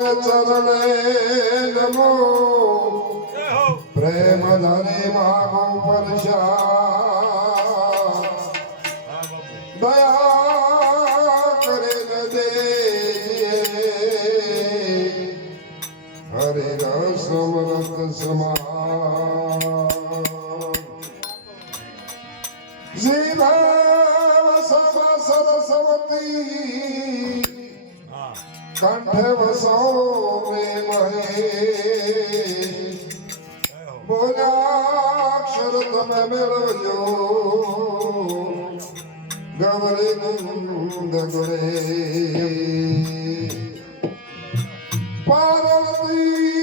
ચરણે નમો પ્રેમ ધરે માગો પરશા દયા કરે દે હરે રસ સબ સરસ્વતી કંઠ વસો મહે બોલાક્ષર તમે મેળવજો ગવરે નંદ ગરે પાર્વતી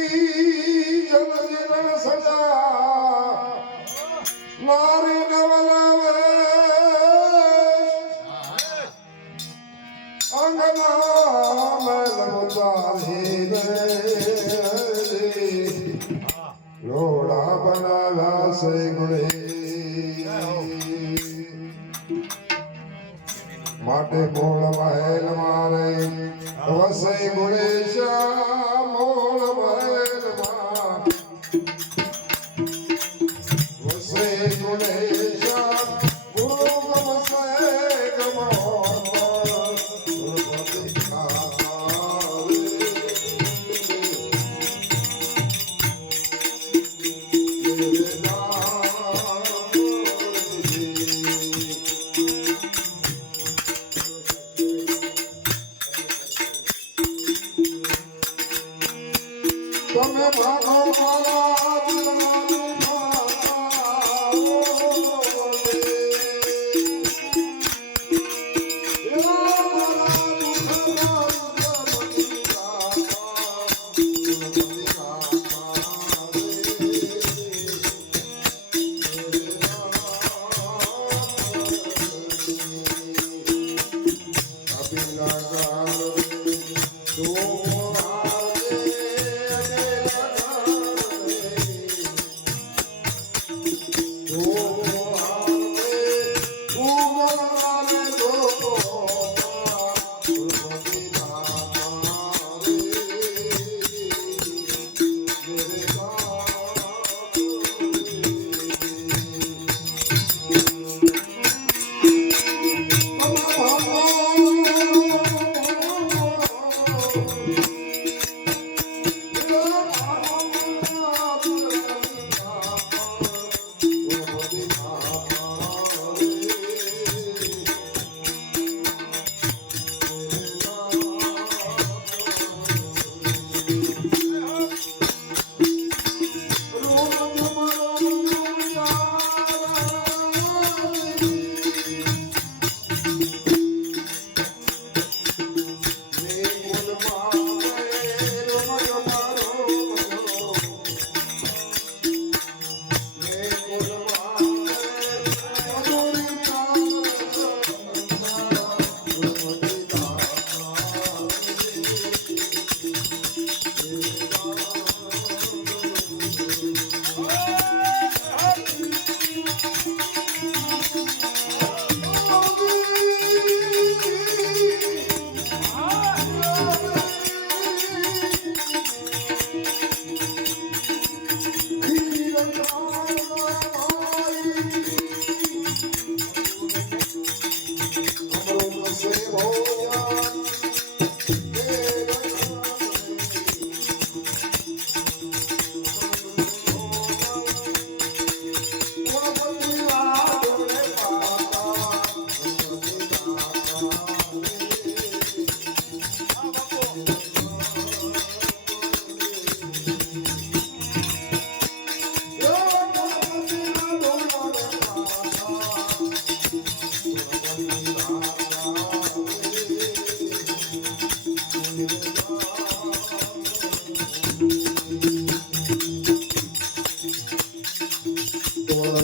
માટે મોળ મહેલ મારે. વસે ગુણેશા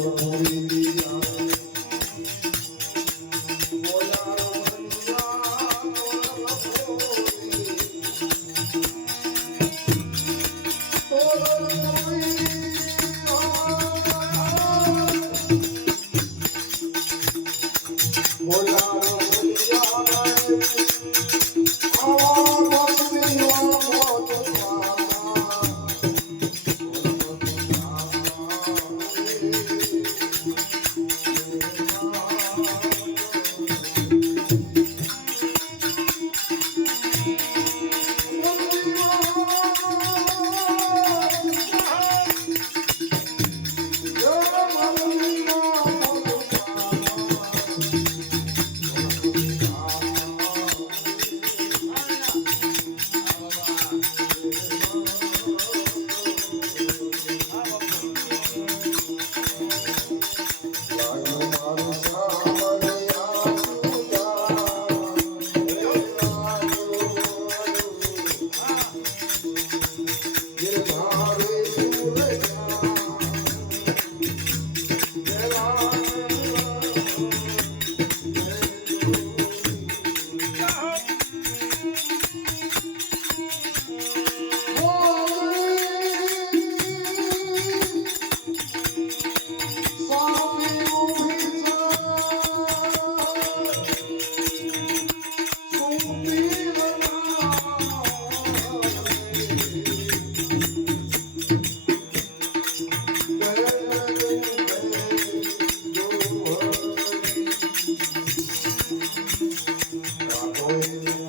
Oh. I'm going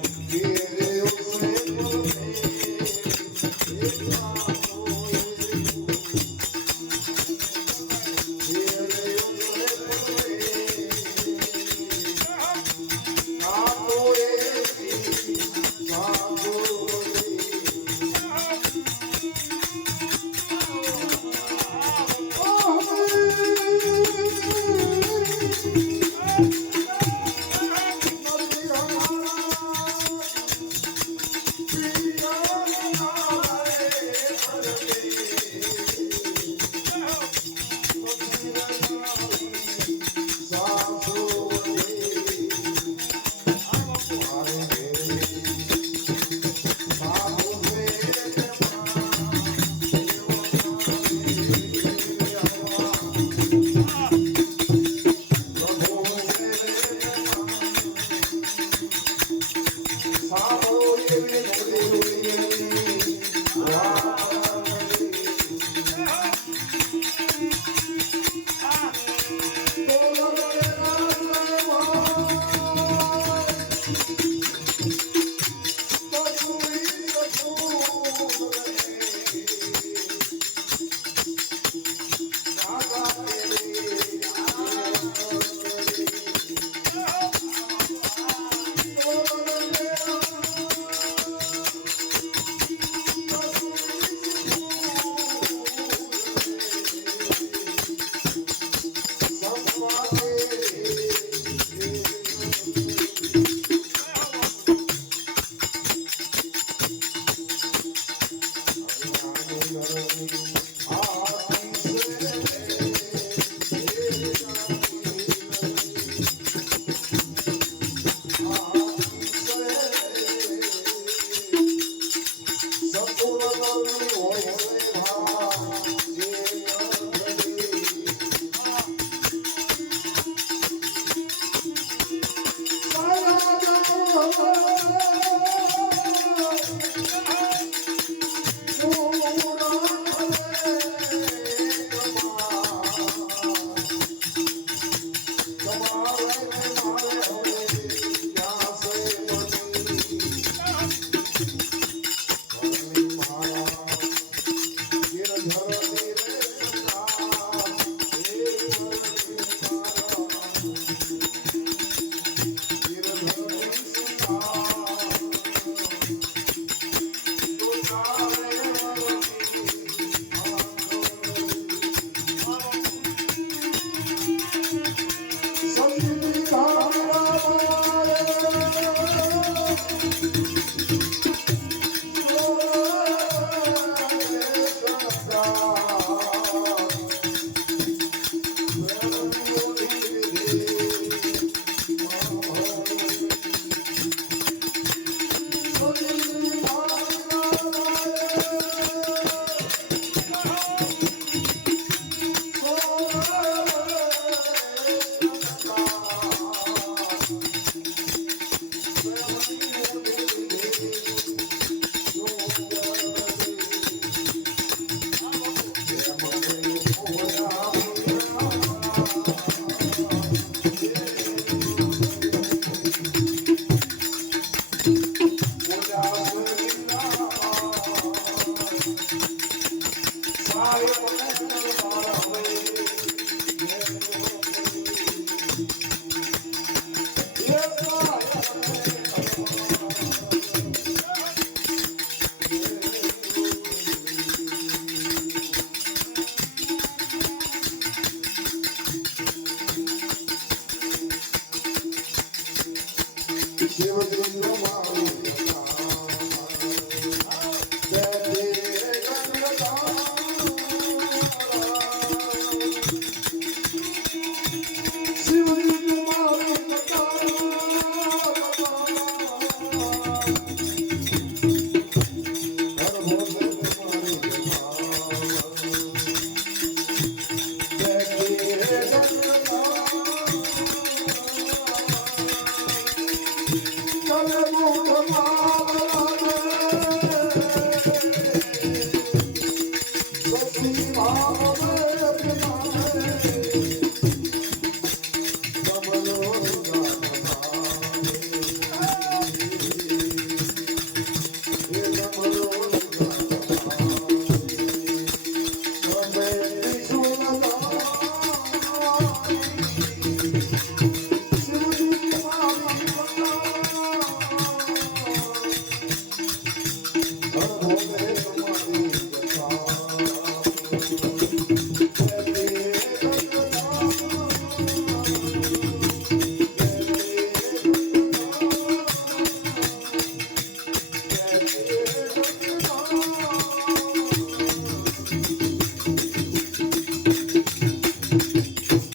Chega de normal.